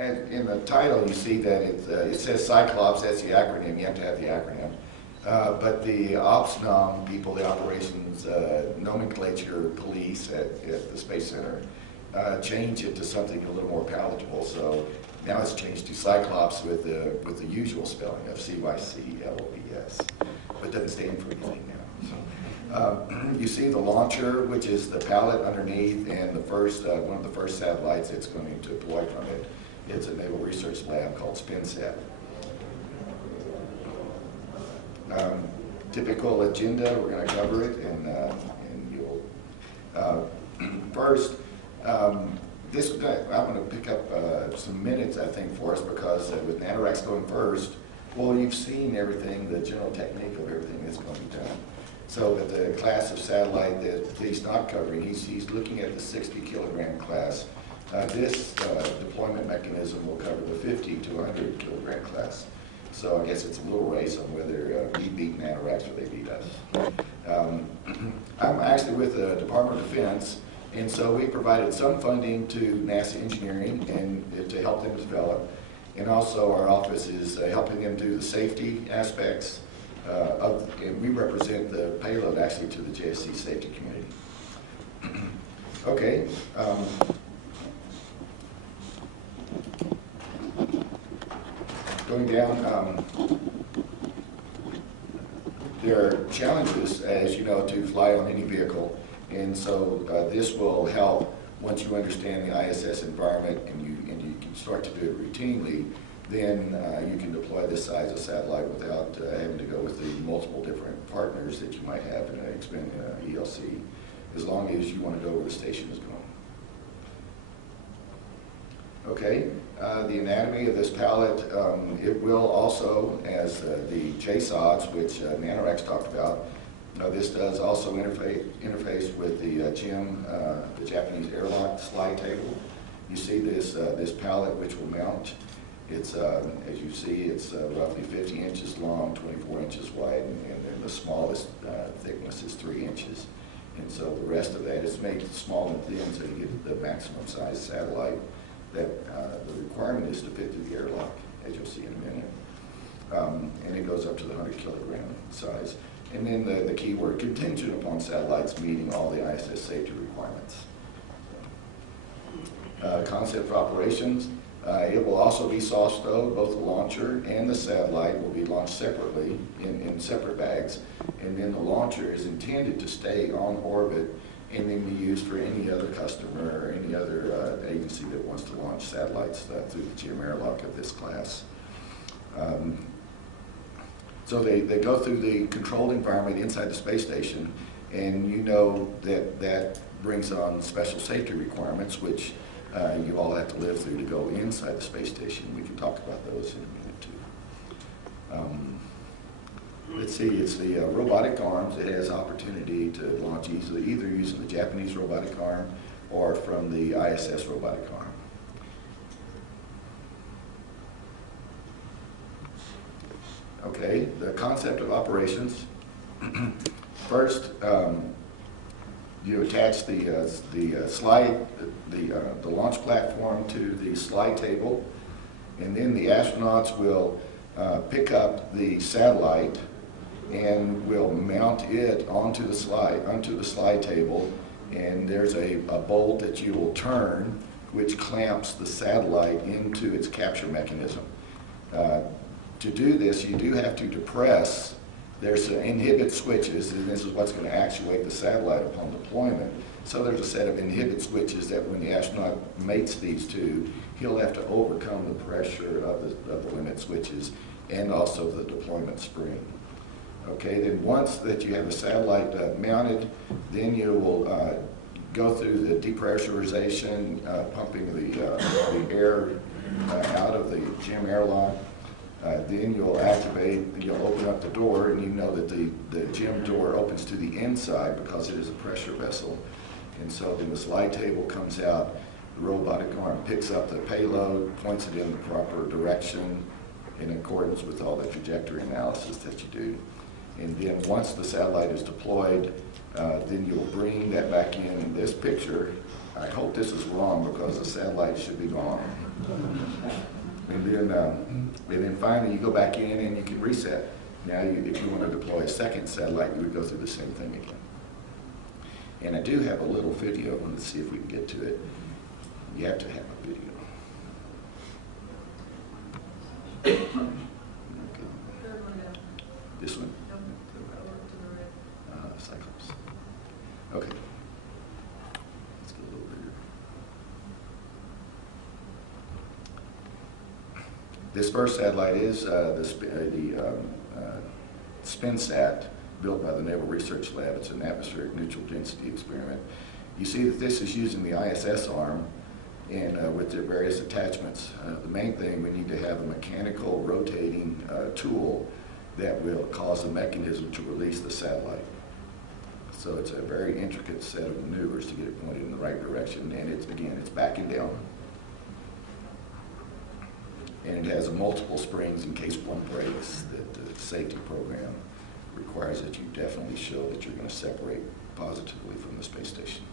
And in the title, you see that it says SSIKLOPS. That's the acronym. You have to have the acronym. But the OPSNOM people, the operations nomenclature police at the Space Center, change it to something a little more palatable. So now it's changed to Cyclops with the usual spelling of CYCLOPS, but doesn't stand for anything now. So, you see the launcher, which is the pallet underneath, and the first one of the first satellites that's going to deploy from it. It's a Naval Research Lab called SpinSat. Typical agenda, we're going to cover it, and you'll first. I'm going to pick up some minutes, I think, for us, because with NanoRacks going first, well, you've seen everything, the general technique of everything that's going to be done. So with the class of satellite that he's not covering, he's looking at the 60-kilogram class. This deployment mechanism will cover the 50 to 100-kilogram class. So I guess it's a little race on whether we beat NanoRacks or they beat us. I'm actually with the Department of Defense, and so we provided some funding to NASA Engineering and to help them develop. And also our office is helping them do the safety aspects and we represent the payload actually to the JSC safety community. Okay. Going down, there are challenges, as you know, to fly on any vehicle, and so this will help once you understand the ISS environment and you can start to do it routinely. Then you can deploy this size of satellite without having to go with the multiple different partners that you might have in an ELC, as long as you want to go where the station is going. Okay, the anatomy of this pallet, it will also, as the JSODs, which NanoRacks talked about, this does also interface with the GEM, the Japanese airlock slide table. You see this pallet which will mount. It's, as you see, it's roughly 50 inches long, 24 inches wide, and then the smallest thickness is 3 inches. And so the rest of that is made small and thin so you get the maximum size satellite. That the requirement is to fit through the airlock, as you'll see in a minute. And it goes up to the 100-kilogram size. And then the key word, contingent upon satellites meeting all the ISS safety requirements. Concept for operations. It will also be soft-stowed. Both the launcher and the satellite will be launched separately in separate bags. And then the launcher is intended to stay on orbit and then be used for any other customer or any other agency that wants to launch satellites through the GEM airlock of this class. So they go through the controlled environment inside the space station, and you know that brings on special safety requirements, which you all have to live through to go inside the space station. We can talk about those in a minute too. Let's see, it's the robotic arms. It has opportunity to launch easily, either using the Japanese robotic arm or from the ISS robotic arm. Okay, the concept of operations. First, you attach the launch platform to the slide table, and then the astronauts will pick up the satellite and will mount it onto the slide table, and there's a bolt that you will turn which clamps the satellite into its capture mechanism. To do this, you do have to depress. There's inhibit switches, and this is what's going to actuate the satellite upon deployment. So there's a set of inhibit switches that when the astronaut mates these two, he'll have to overcome the pressure of the limit switches and also the deployment spring. Okay, then once that you have the satellite mounted, then you will go through the depressurization, pumping the air out of the GEM airlock. Then you'll open up the door, and you know that the GEM door opens to the inside because it is a pressure vessel. And so then the slide table comes out, the robotic arm picks up the payload, points it in the proper direction in accordance with all the trajectory analysis that you do. And then once the satellite is deployed, Then you'll bring that back in this picture. I hope this is wrong because the satellite should be gone. And then finally you go back in and you can reset. Now if you want to deploy a second satellite, you would go through the same thing again. And I do have a little video. Let's see if we can get to it. You have to have a video. Okay. This one? Cyclops. Okay. Let's get a little bigger. This first satellite is the SpinSat, built by the Naval Research Lab. It's an atmospheric neutral density experiment. You see that this is using the ISS arm and with their various attachments. The main thing, we need to have a mechanical rotating tool that will cause the mechanism to release the satellite. So it's a very intricate set of maneuvers to get it pointed in the right direction, and it's backing down. And it has multiple springs in case one breaks. That the safety program requires that you definitely show that you're going to separate positively from the space station.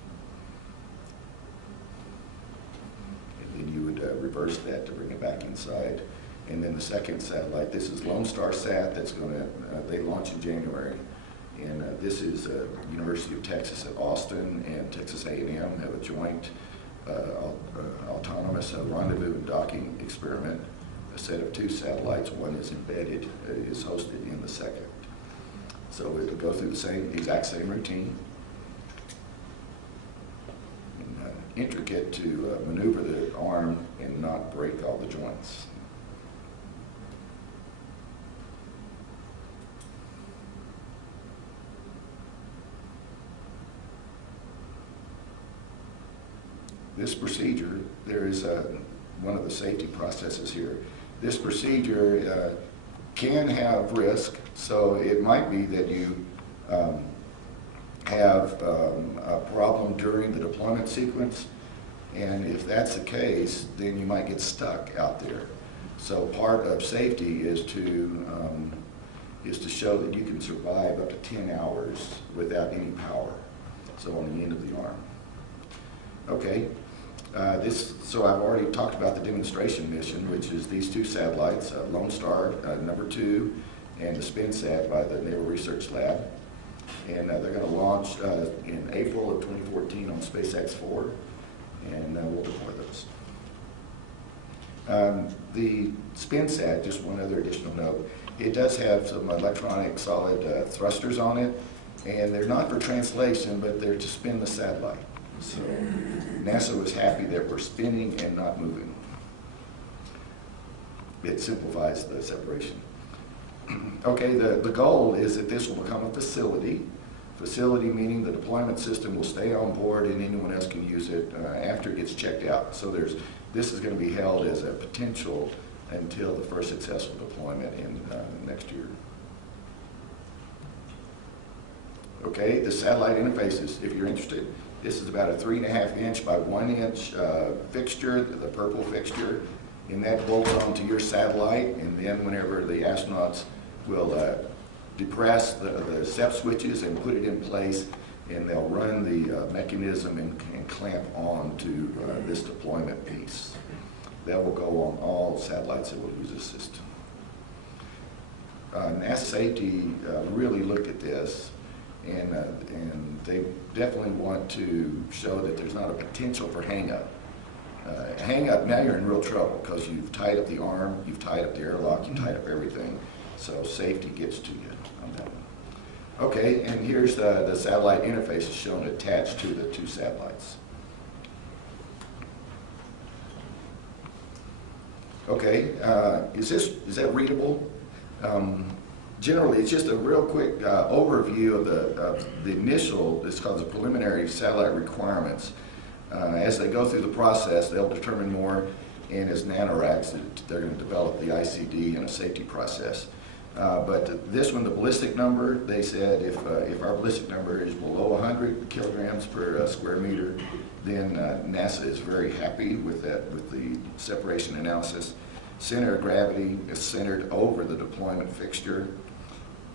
And then you would reverse that to bring it back inside. And then the second satellite, this is Lone Star Sat, that's going to, they launch in January. And this is University of Texas at Austin and Texas A&M have a joint autonomous rendezvous and docking experiment. A set of 2 satellites, one is embedded, is hosted in the second. So it'll go through the exact same routine. And, intricate to maneuver the arm and not break all the joints. This procedure, there is one of the safety processes here. This procedure can have risk, so it might be that you have a problem during the deployment sequence, and if that's the case, then you might get stuck out there. So part of safety is to show that you can survive up to 10 hours without any power, so on the end of the arm. Okay. So I've already talked about the demonstration mission, which is these 2 satellites, Lone Star #2 and the SpinSat by the Naval Research Lab. And they're going to launch in April of 2014 on SpaceX 4, and we'll deploy those. The SpinSat, just one other additional note, it does have some electronic solid thrusters on it, and they're not for translation, but they're to spin the satellite. So NASA was happy that we're spinning and not moving. It simplifies the separation. Okay, the goal is that this will become a facility. Facility meaning the deployment system will stay on board and anyone else can use it after it gets checked out. So this is going to be held as a potential until the first successful deployment in next year. Okay, the satellite interfaces, if you're interested. This is about a 3.5 inch by 1 inch fixture, the purple fixture, and that bolts onto your satellite, and then whenever the astronauts will depress the SEP switches and put it in place, and they'll run the mechanism and clamp on to this deployment piece. That will go on all satellites that will use this system. NASA Safety really looked at this, and they definitely want to show that there's not a potential for hang-up. Hang-up, now you're in real trouble because you've tied up the arm, you've tied up the airlock, you've tied up everything. So safety gets to you on that one. Okay, and here's the satellite interface shown attached to the 2 satellites. Okay, is that readable? Generally, it's just a real quick overview of the initial, it's called the preliminary satellite requirements. As they go through the process, they'll determine more, and as nanoracks, they're going to develop the ICD and a safety process. But this one, the ballistic number, they said if our ballistic number is below 100 kilograms per square meter, then NASA is very happy with that, with the separation analysis. Center of gravity is centered over the deployment fixture.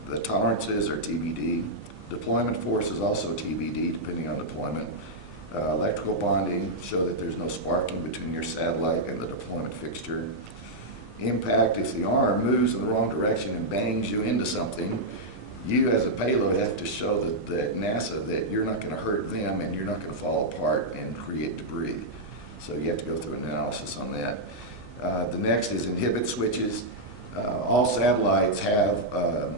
The tolerances are TBD. Deployment force is also TBD, depending on deployment. Electrical bonding, show that there's no sparking between your satellite and the deployment fixture. Impact, if the arm moves in the wrong direction and bangs you into something, you as a payload have to show that NASA that you're not going to hurt them and you're not going to fall apart and create debris. So you have to go through an analysis on that. The next is inhibit switches. All satellites have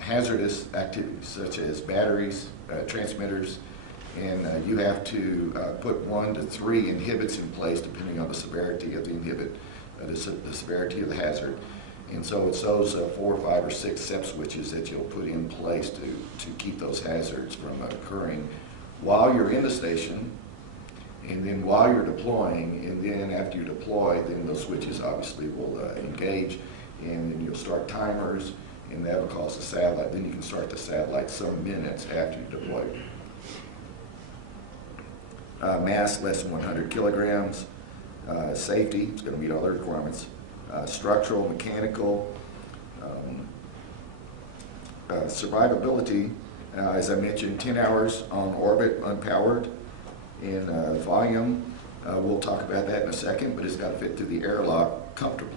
hazardous activities such as batteries, transmitters, and you have to put 1 to 3 inhibits in place depending on the severity of the inhibit, the severity of the hazard. And so it's those 4, 5, or 6 SEP switches that you'll put in place to keep those hazards from occurring while you're in the station, and then while you're deploying, and then after you deploy, then those switches obviously will engage, and then you'll start timers, and that will cause the satellite. Then you can start the satellite some minutes after you deploy. Mass less than 100 kilograms. Safety, it's going to meet all the requirements. Structural, mechanical, survivability, as I mentioned, 10 hours on orbit unpowered, and volume, we'll talk about that in a second, but it's got to fit through the airlock comfortably.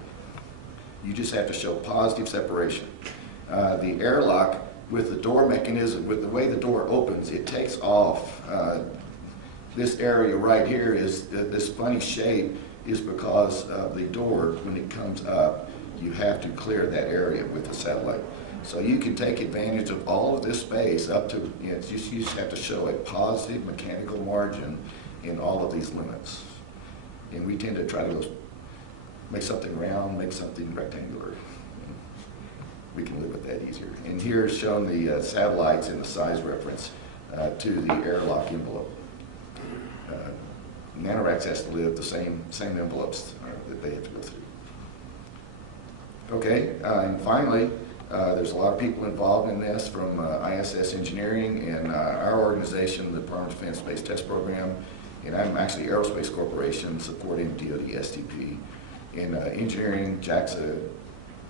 You just have to show positive separation. The airlock, with the door mechanism, with the way the door opens, it takes off. This area right here is this funny shape is because of the door. When it comes up, you have to clear that area with the satellite. So you can take advantage of all of this space up to, you just have to show a positive mechanical margin in all of these limits. And we tend to try to make something round, make something rectangular. We can live with that easier. And here is shown the satellites and the size reference to the airlock envelope. Nanoracks has to live the same envelopes that they have to go through. Okay, and finally, there's a lot of people involved in this from ISS Engineering and our organization, the Department of Defense Space Test Program, and I'm actually Aerospace Corporation supporting DoD STP. In engineering, JAXA,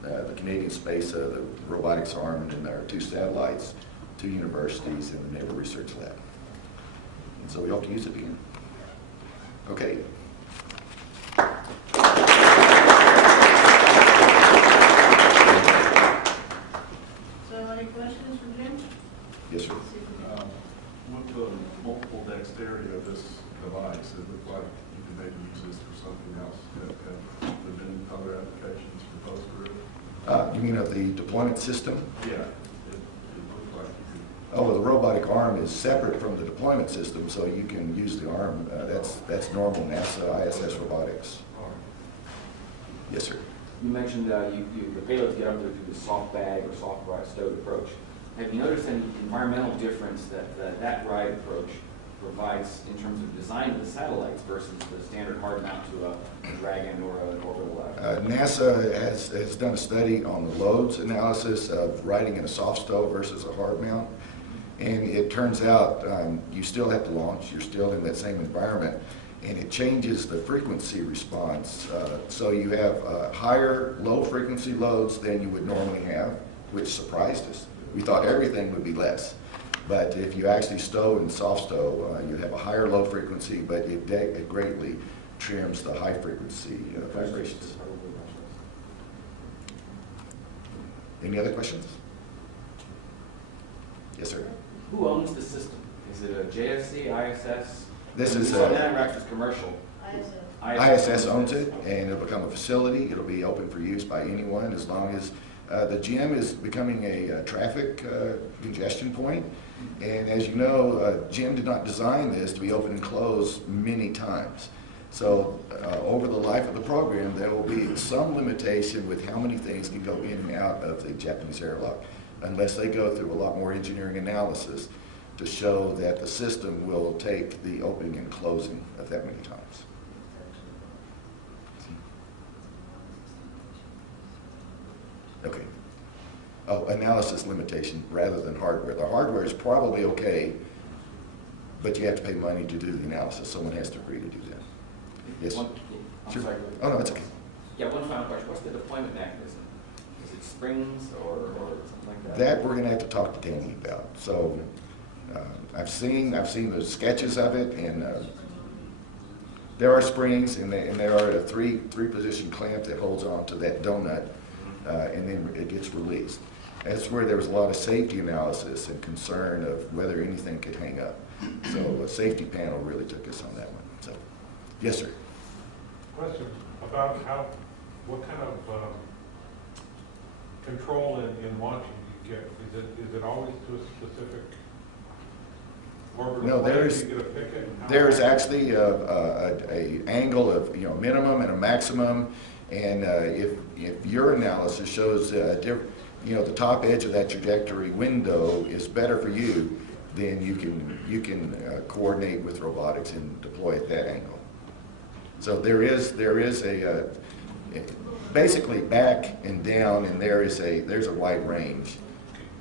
the Canadian Space, the robotics arm, and then there are 2 satellites, 2 universities, and the Naval Research Lab. And so we hope to use it again. Okay. So any questions for Jim? Yes, sir. With the multiple dexterity of this device, it looked like you could maybe use this for something else. Have there been other applications proposed for it? You mean of the deployment system? Yeah, it looked like you could. Oh, the robotic arm is separate from the deployment system, so you can use the arm. That's normal NASA ISS robotics. Yes, sir. You mentioned the payloads get up there through the soft bag or soft ride stowed approach. Have you noticed any environmental difference that ride approach provides in terms of design of the satellites versus the standard hard mount to a Dragon or an Orbital? NASA has done a study on the loads analysis of riding in a soft stow versus a hard mount. And it turns out you still have to launch, you're still in that same environment, and it changes the frequency response. So you have higher low frequency loads than you would normally have, which surprised us. We thought everything would be less. But if you actually stow and soft stow, you have a higher low frequency, but it greatly trims the high frequency vibrations. Any other questions? Yes, sir. Who owns the system? Is it a JSC, ISS? This is Nanoracks is commercial. ISS owns it, and it'll become a facility. It'll be open for use by anyone as long as the gym is becoming a traffic congestion point. And as you know, Jim did not design this to be open and closed many times. So over the life of the program, there will be some limitation with how many things can go in and out of the Japanese airlock, unless they go through a lot more engineering analysis to show that the system will take the opening and closing of that many times. Okay. Oh, analysis limitation rather than hardware. The hardware is probably okay, but you have to pay money to do the analysis. Someone has to agree to do that. Yes? I'm Sure. sorry. Oh, no, it's okay. Yeah, one final question. What's the deployment mechanism? Is it springs or something like that? That we're gonna have to talk to Danny about. So, I've seen the sketches of it, and there are springs, and there are a three position clamp that holds on to that donut, and then it gets released. That's where there was a lot of safety analysis and concern of whether anything could hang up. So a safety panel really took us on that one. So, yes, sir. Question about what kind of control in launching you get? Is it always to a specific orbital? No, there's you get a picket? there's actually a angle of minimum and a maximum, and if your analysis shows the top edge of that trajectory window is better for you, then you can coordinate with robotics and deploy at that angle. So there is a basically back and down, and there's a wide range.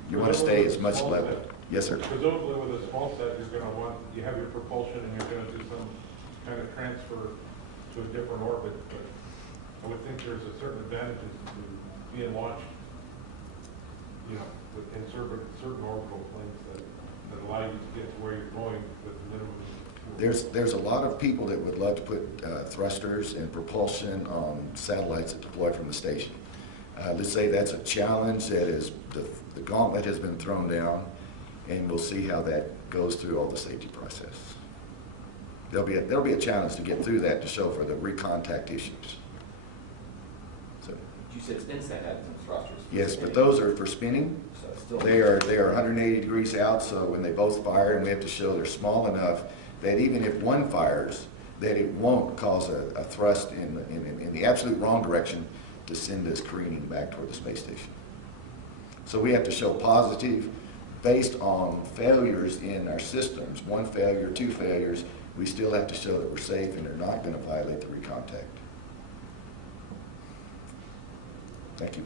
You want to stay as much level. Yes, sir. Presumably with a small set, you have your propulsion and you're going to do some kind of transfer to a different orbit, but I would think there's a certain advantages to being launched, in certain orbital planes that allow you to get to where you're going with minimum. There's a lot of people that would love to put thrusters and propulsion on satellites that deploy from the station. Let's say that's a challenge that is the gauntlet has been thrown down, and we'll see how that goes through all the safety process. There'll be a challenge to get through that to show for the recontact issues. So, You said SpinSat had some thrusters. yes, but those are for spinning. So it's still. They are 180 degrees out, so when they both fire, and we have to show they're small enough that even if one fires, that it won't cause a thrust in the absolute wrong direction to send us careening back toward the space station. So we have to show positive based on failures in our systems. One failure, two failures, we still have to show that we're safe and they're not going to violate the recontact. Thank you.